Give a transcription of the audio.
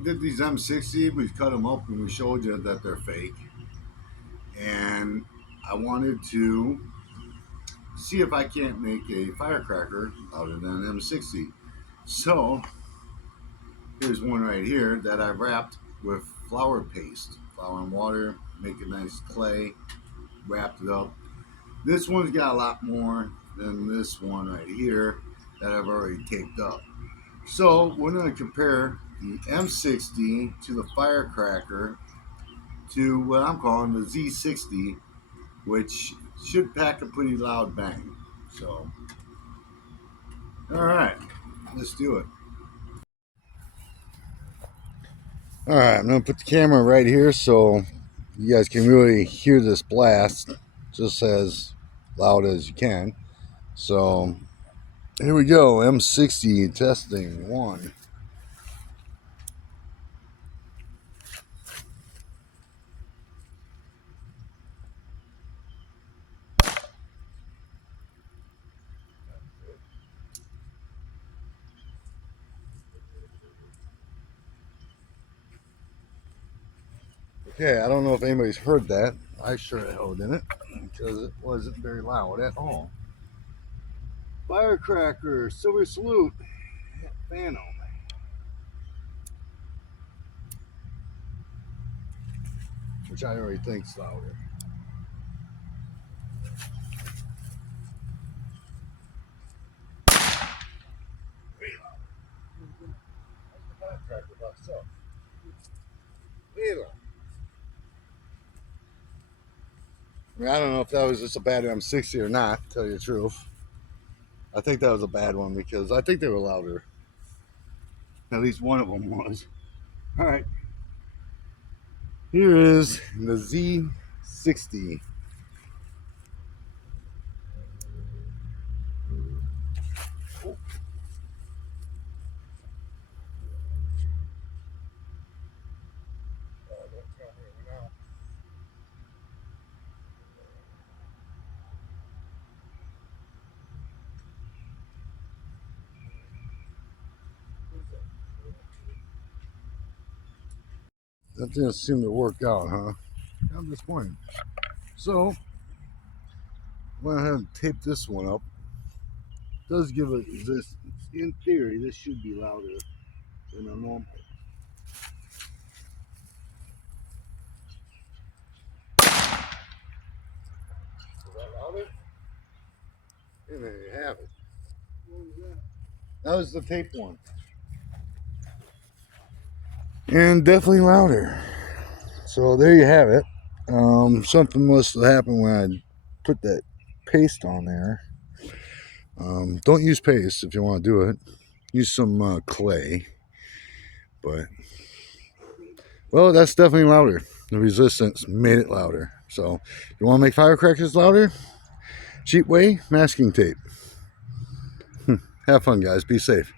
we did these M60. We cut them up and we showed you that they're fake. And I wanted to see if I can't make a firecracker out of an M60. So here's one right here that I wrapped with flour paste, flour and water, make a nice clay, wrapped it up. This one's got a lot more than this one right here that I've already taped up. So we're going to compare the M60 to the firecracker to what I'm calling the Z60, which should pack a pretty loud bang. So, all right, let's do it. All right, I'm going to put the camera right here so you guys can really hear this blast just as loud as you can. So, here we go, M60 testing 1. Okay, I don't know if anybody's heard that. I sure the hell didn't, because it wasn't very loud at all. Firecracker, silver salute, Phantom. Which I already think's louder. Way louder. That's the firecracker by itself. Way louder. I mean, I don't know if that was just a bad M60 or not, to tell you the truth. I think that was a bad one because I think they were louder. At least one of them was. All right. Here is the Z60. Oh. That didn't seem to work out, huh? I'm disappointed. So, I went ahead and taped this one up. It does give it this. In theory, this should be louder than a normal. Is that louder? And there you have it. What was that? That was the taped one. And definitely louder. So there you have it. Something must have happened when I put that paste on there. Don't use paste if you want to do it. Use some clay. But, well, that's definitely louder. The resistance made it louder. So if you want to make firecrackers louder, cheap way, masking tape. Have fun, guys. Be safe.